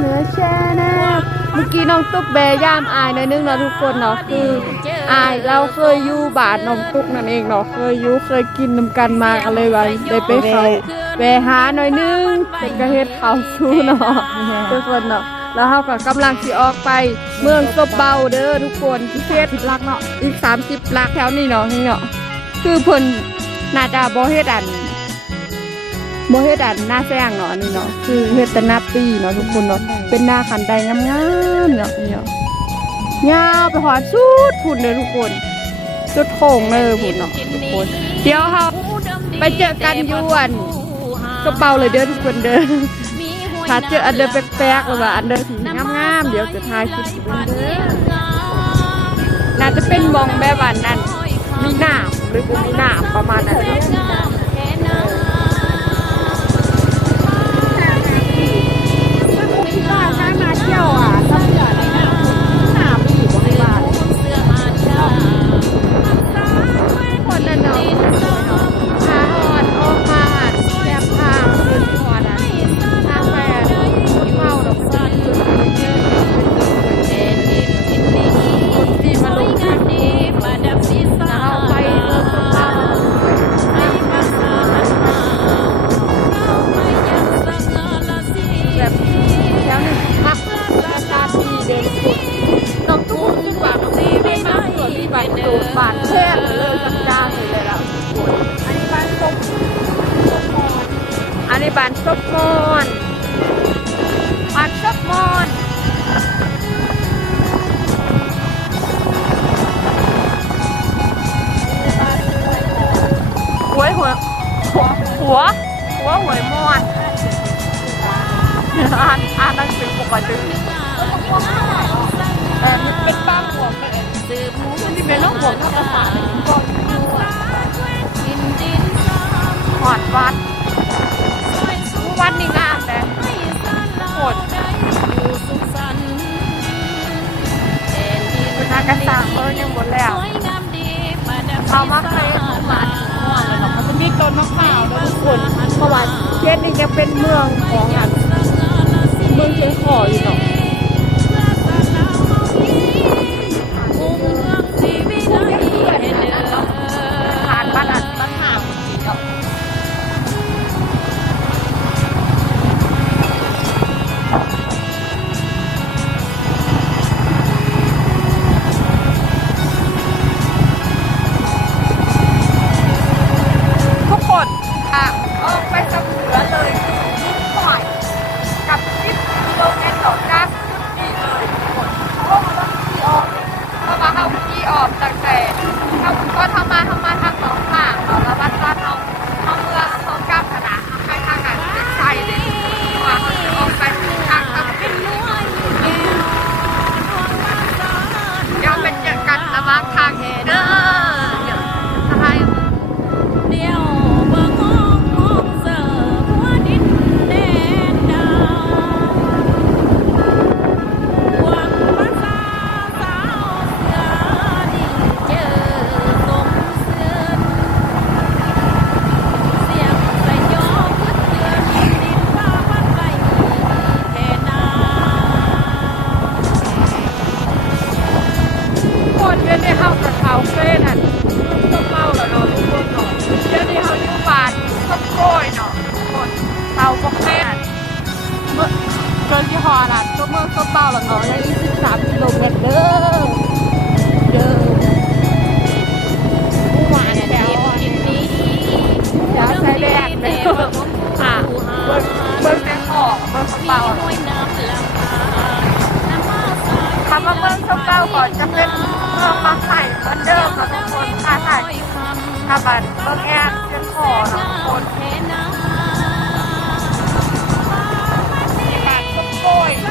ร์นะเมื่อกี้น้องตุ๊กแบย่ามอายหน่อยนึงเนาะทุกคนเนาะคืออายเราเคยอยู่บานน้องตุ๊กนั่นเองเนาะเคยอยู่เคยกินน้ำกันมากันเลยว่าได้ไปเขาแบหาหน่อยนึงเป็นกระเฮ็ดเขาสู้เนาะทุกคนเนาะแล้วเขาก็กำลังสิออกไปเมืองซบเบาเด้อทุกคนพิเศษสิบลักเนาะอีก 30ลักแถวนี้เนาะนี่เนาะคือเพิ่นน่าจะบ่เฮ็ดอัน บ่เฮ็ดอันหน้าแซงเนาะอันนี่เนาะคือเฮ็ดแต่หน้าปีเนาะทุกคนเนาะเป็นหน้าขันไดงามๆเนาะนี่เนาะยาวไปหอดสุดพุ่นเลยทุกคนสุดโค้งเลยพุ่นเนาะทุกคนเดี๋ยวเฮาไปเจอกันอยวนกระเป๋าเลยเด้อทุกคนเด้อถ้าเจออันเดอร์แปลกๆหรือว่าอันเดอร์สีงามๆเดี๋ยวจะถ่ายคลิปให้เบิ่งเด้อน่าจะเป็นมองแบบว่านั้นมีหนามหรือบ่มีหนามประมาณนั้นเนาะ ม่มันจะเป็นโรคหัวข้าวประสาทก่อนหอดวัดวัดนี่งามเลยโหดคุณอากาศสั่งเออยังหมดแล้วเอามาใครมามันจะมีต้นมะพร้าวด้วยทุกคนเพราะว่าเชียงนี่จะเป็นเมืองของอันเมืองเชียงขออยู่เนาะ เขาก็เฟ้นเมื่อเกินที่ฮอนะตัวเมืองต้นเมาล้วเนาะยังอีกสิบสามกิโลเมตรเด้อเด้อผู้ว่าเนี่ยเดี๋ยวกินนี้ยวใช้แดดเด้อค่ะเบิ่งเบิ่งแต่ออกเบิ่งต้นเมาห้วยน้ำลำพาคำว่าเมืองต้นเมาก่อนจะเป็นเมืองบางไผ่เหมือนเดิมเนาะทุกคนถ้าถ่ายถ้าบันเมืองแอนเป็นขอนะทุกคนา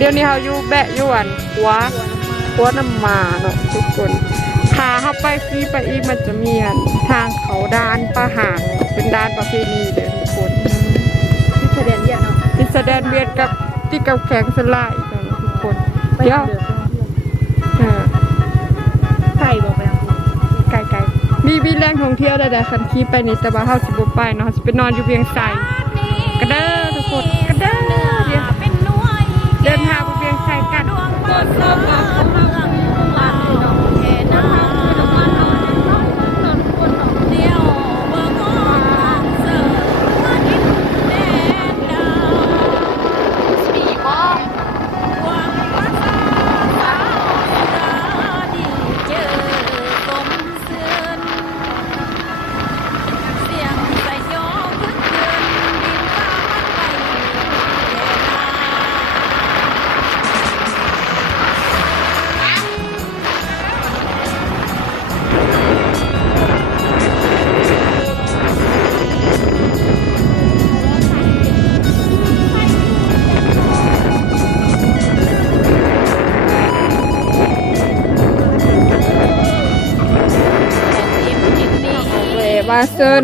เนาะแต่เดี๋ยวนี้เขาอยู่แบะอยู่อันหัวหัวน้ำมาเนาะทุกคนขาเข้าไปฟรีไปอีกมันจะมีอันทางเขาด้านประหางเป็นด้านประเพณีเด้อทุกคนที่แสดงเยอะเนาะติดแสดงเวียดกับที่กับแข็งสลายเนาะทุกคนเดี๋ยวเออไก่บอกไปทางคุณไกลๆมีมีแรงท่องเที่ยวได้แต่คันขี่ไปนี่แต่ว่าเฮาสิบ่ไปเนาะเฮาสิไปนอนอยู่เวียงไส งบนโล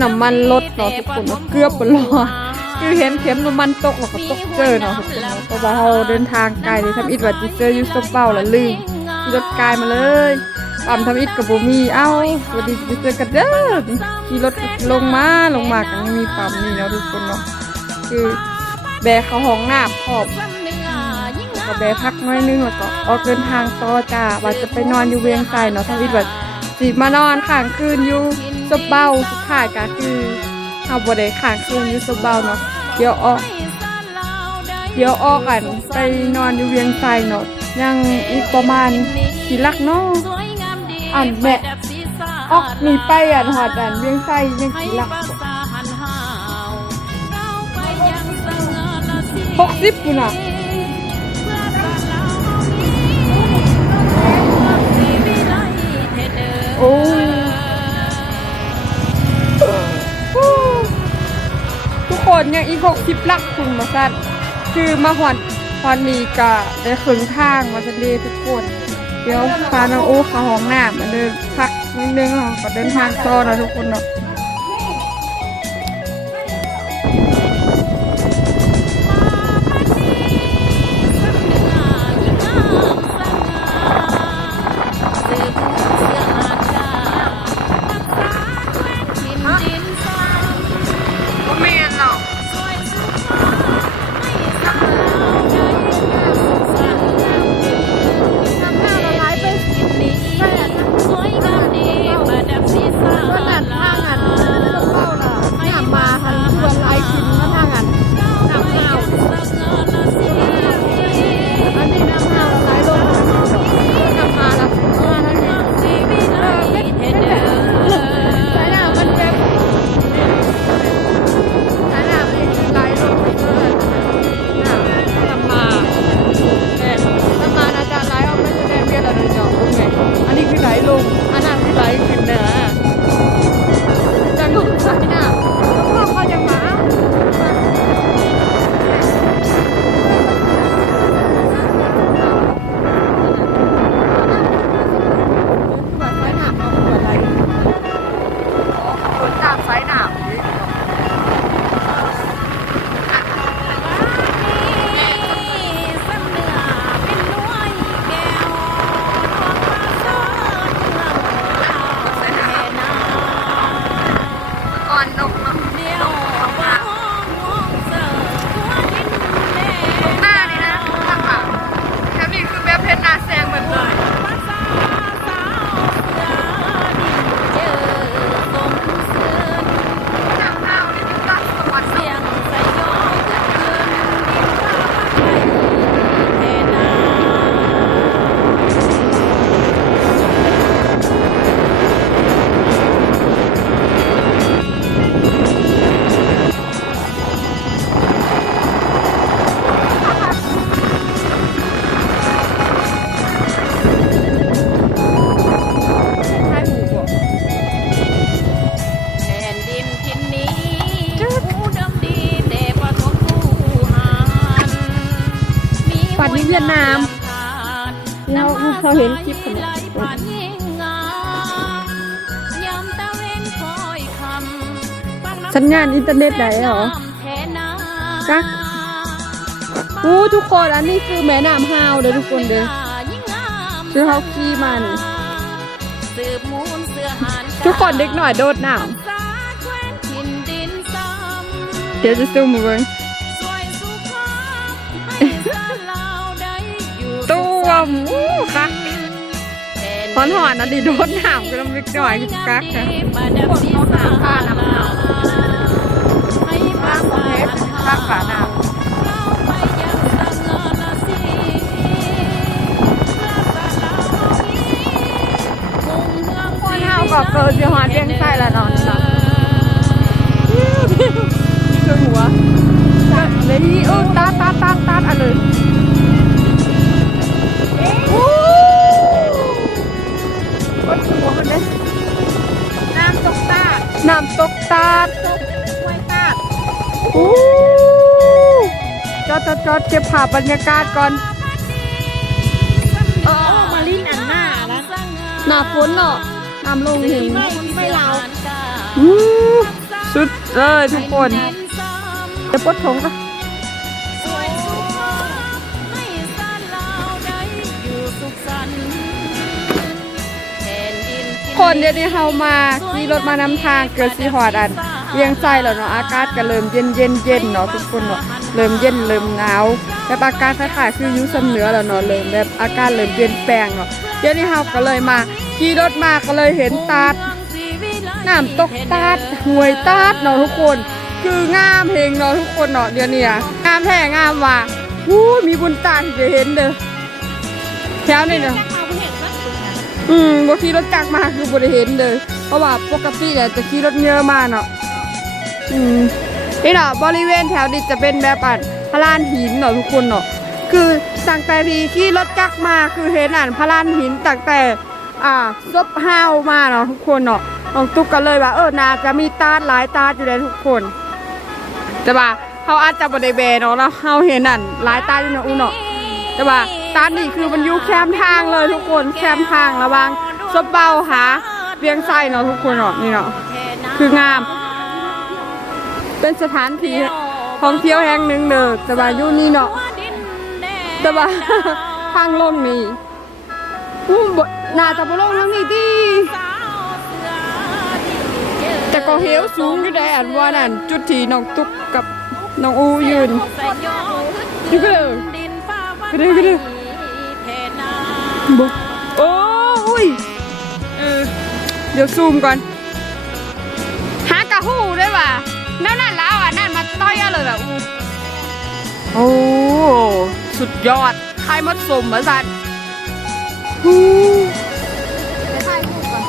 น้ำมันลดเนาะทุกคนเกือบบ่รอคือเห็นเข็มน้ำมันตกแล้วก็ตกเจอเนาะทุกคนเนาะเพราะว่าเฮาเดินทางไกลเลยทำอิดว่าจิเจออยู่สเปาล้วลืมขี่รถไกลมาเลยปั๊มทำอิดกับบ่มีเอ้าวันนี้จะเจอกันเด้อขี่รถลงมาลงมากันมีปั๊มนี่เนาะทุกคนเนาะคือแบกเขาห้องน้ำพร้อมก็แบพักน้อยนึงแล้วก็ออกเดินทางต่อจ้าว่าจะไปนอนอยู่เวียงไสเนาะทวิตว่าสิมานอนข้างคืนอยู่ สบเบ้าสุดท้ายก็คือเฮาบ่ได้ขางคืนอยู่สบเบ้าเนาะเดี๋ยวออก เดี๋ยวออกกันไปนอนอยู่เวียงไสเนาะยังอีกประมาณกี่ลักเนาะอันแม่ออกหนีไปอันหอดอันเวียงไสยังกี่ลักหกสิบปุ่นอะโอ้ ยทุกคนยังอีกหกสิบลักคุณมาสันคือมาหอนหอนมีกะได้ขึงทางมาสันเดทุกคน เดี๋ยวพาน้องโอ้เขาห้องน้ำมาเดินพักนิดนึงเราก็เดินทางต่อนะทุกคนเนาะ เห็นคลิปคนนี้สัญญาณอินเทอร์เน็ตไหนเหรอกักอู้ทุกคนอันนี้คือแม่น้ำฮาวเด้อทุกคนเด้อ คือเขาขี่มานี่ทุกคนเด็กหน่อยโดดน้ำเดี๋ยวจะซูมมาเบิ่งตัวมอู้คัก หอนหอนๆนะดิโดดน้ำก็ต้องเล็กหน่อยกักค่ะคนเขาหาผ้าน้ำหนาวผ้าของเทปผ้าขาหนาวก็เกิด ดตกห้วยตาดโอ้จอดจอดจอดเก็บภาพบรรยากาศก่อนโอ้มาลิ้นอันหน้าแล้วหน้าฝนเนาะน้ำลงหินไม่ไม่เราอู้สุดเลยทุกคนจะปลดทงก็ คนเดี๋ยวนี้เฮามาขี่รถมานำทางเกิดสีหอดอันเวียงไส้แล้วเนาะอากาศก็เริ่มเย็นเย็นเย็นเนาะทุกคนเนาะเริ่มเย็นเริ่มหนาวแบบอากาศคล้ายๆคือยุสำเหนือแล้วเนาะเริ่มแบบอากาศเริ่มเปลี่ยนแปลงเนาะเดี๋ยวนี้เฮาก็เลยมาขี่รถมาก็เลยเห็นตาดน้ำตกตาดห้วยตาดเนาะทุกคน คืองามเพลงเนาะทุกคนเนาะเดี๋ยวนี้อะงามแท้งามว่ะวู้มีบุญตาที่จะเห็นเด้อแถวนี้เนาะ อืมบางทีรถจักรมาคือบริเห็นเลยเพราะว่าปกติเนี่ยจะขี่รถเยอะมาเนาะอืมนี่เนาะบริเวณแถวนี้จะเป็นแบบอันพลานหินเนาะทุกคนเนาะคือตั้งแต่ที่ขี่รถจักรมาคือเห็นอ่านพลานหินตั้งแต่ อ่าซบห้าวมาเนาะทุกคนเนาะน้องตุ๊กก็เลยว่าเออนาจะมีตาหลายตาอยู่เลยทุกคน แต่ว่าเขาอาจจะบริเวณเนาะแล้วเขาเห็นอ่านหลายตาอยู่เนาะอูเนาะแต่ว่า ตานนี่คือมันอยู่แคมทางเลยทุกคนแคมทางระวังซบเบาหาเวียงไส้เนาะทุกคนเนาะนี่เนาะคืองาม เป็นสถานที่ท่องเที่ยวแห่งหนึ่งเด้อแต่ว่าอยู่นี่เนาะแต่ว่าทางลงนี่อู้บนาจะบ่ลงทางนี้ดิแต่ก็เฮวสูงอยู่ได้อันว่านั่นจุดที่น้องตุ๊กกับน้องอูยืนอยู่ก็เลยก็ได้ก็ได้ บุโอ้ยเออเดี๋ยวซูมก่อน หากะหูด้วยว่ะนั่นนั่นแล้วอะนั่นมาต้อยเอาเลยแบบอู้โอ้สุดยอดใครมาสมมาสันฮู้ถ่ายรูปก่อน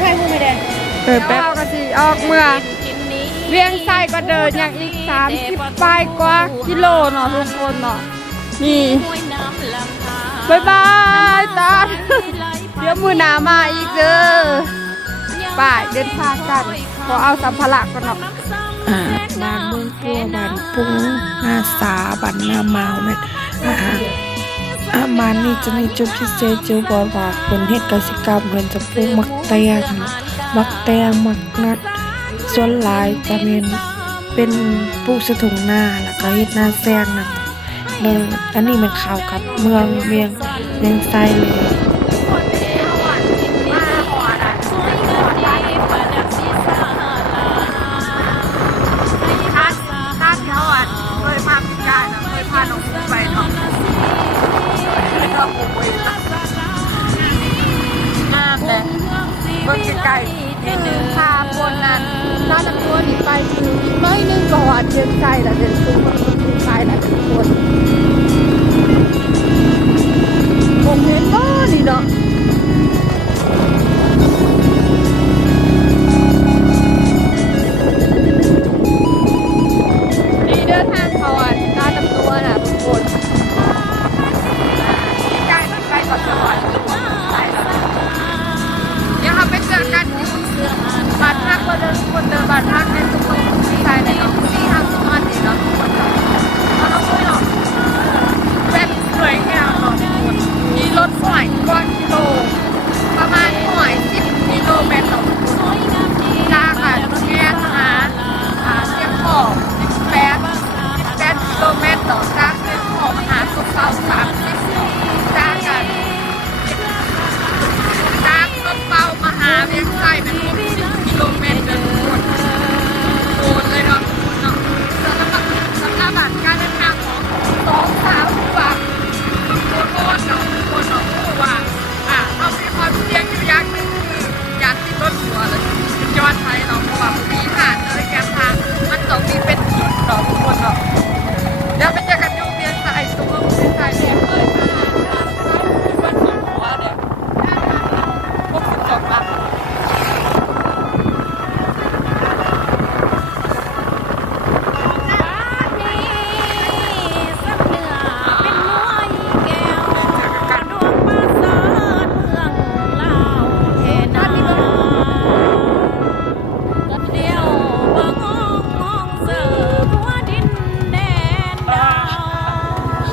ถ่ายรูปไม่ได้เออแป๊บเอากะสิออกเมื่อ เวียงไส้ก็เดินอย่างอีกสามสิบปลายกว่ากิโลเนาะทุกคนเนาะนี่ บายบายตาเดี๋ยวมือหนามาอีกเด้อป่ายเดินทางกันขอเอาสัมภาระก่อนเนาะอ่าบ้านเมืองกลัวบ้านปุงหน้าสาบ้านนาเมาเนี่ยอ่าอาบ้านนี้จะมีจุดพิเศษจุดบอว่าเป็นเฮ็ดกสิกรรมเพิ่นจะปลูกมักแตงมักแตงมักนัดส่วนหลายจะเป็นเป็นปลูกสะถุงนาแล้วก็เฮ็ดนาแซงนำ เลยอันนี้มันข้าวกับเมืองเวียงเวียงไซเลยท่านท่านเขาอะเคยพาพี่กายนะเคยพาน้องไปเนาะงามเลยเบิ่งไกลๆคือพาคนนั้นน่าจะตัวนี้ไปคืออีกน้อยหนึงก่อนเดินใจละเดินตัว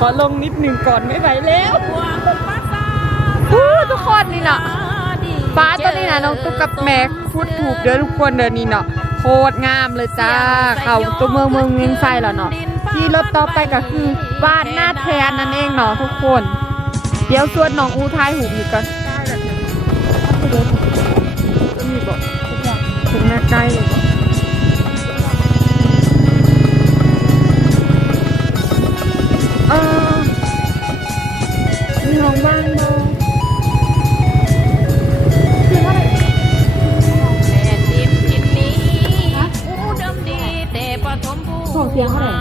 อลงนิดหนึ่งก่อนไม่ไหวแล้วอู้ทุกคนนี่เนาะฟ้าตัวนี้นะน้องตุ๊กกับแม็กพูดถูกเด้อทุกคนเด้อนี่เนาะโคตรงามเลยจ้า เขาตัวเมืองเมืองเวียงไซแล้วเนาะที่รถต่อไปก็คือบ้านหน้าแทนนั่นเองเนาะทุกคน เดี๋ยวส่วนน้องอูทายหูอีกก่อนก็มีบอกถึงหน้าใกล้เลย ส่งเสียงเท่าไหร่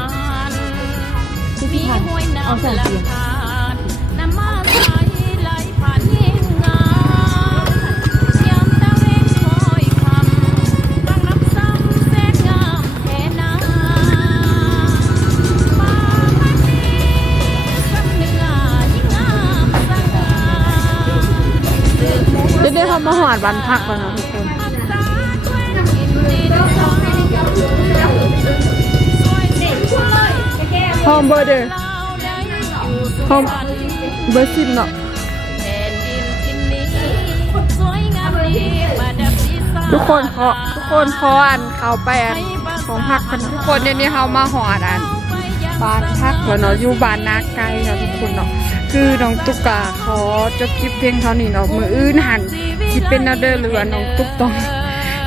มีห้วยน้ำลำ ดี๋ยวเขามาหอดวันพักแล้วนะทุกคนอักษาด้วยหินดินทรายสวยเด็ดเลยหอมเบอร์เด้อหอมเบอร์สิบเนาะทุกคนขอทุกคนขออันเขาไปอันของพักกันทุกคนเดี๋ยวนี้เขามาหอดอันบานพักแล้วเนาะอยู่บานนาไกลเนาะทุกคนเนาะ คือน้องตุ๊กกาขอจบคลิปเพียงเท่านี้เนาะมืออื่นหันคิดเป็นนาเดอร์หรือว่าน้องตุ๊กต้อง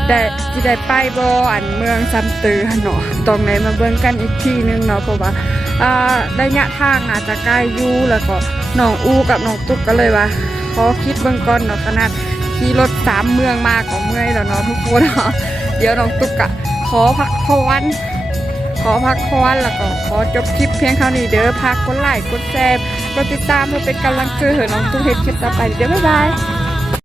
ได้ที่ได้ไปบออันเมืองซัมตือหั่นเนาะตรงไหนมาเบิ่งกันอีกทีนึงเนาะเพราะว่าอ่าระยะทางอาจจะใกล้ยู่แล้วก็น้องอูกับน้องตุ๊กก็เลยว่าขอคิดเบิ่งก่อนเนาะขนาดขี่รถสามเมืองมาก็เมื่อยแล้วเนาะทุกคนเนาะเดี๋ยวน้องตุ๊กอะขอพักพวันขอพักพวันแล้วก็ขอจบคลิปเพียงเท่านี้เด้อพักกดไลค์กดแชร์ กดติดตามเพื่อเป็นกำลังใจให้น้องตุ๊กเห็นคลิปต่อไปเดี๋ยวบ๊ายบาย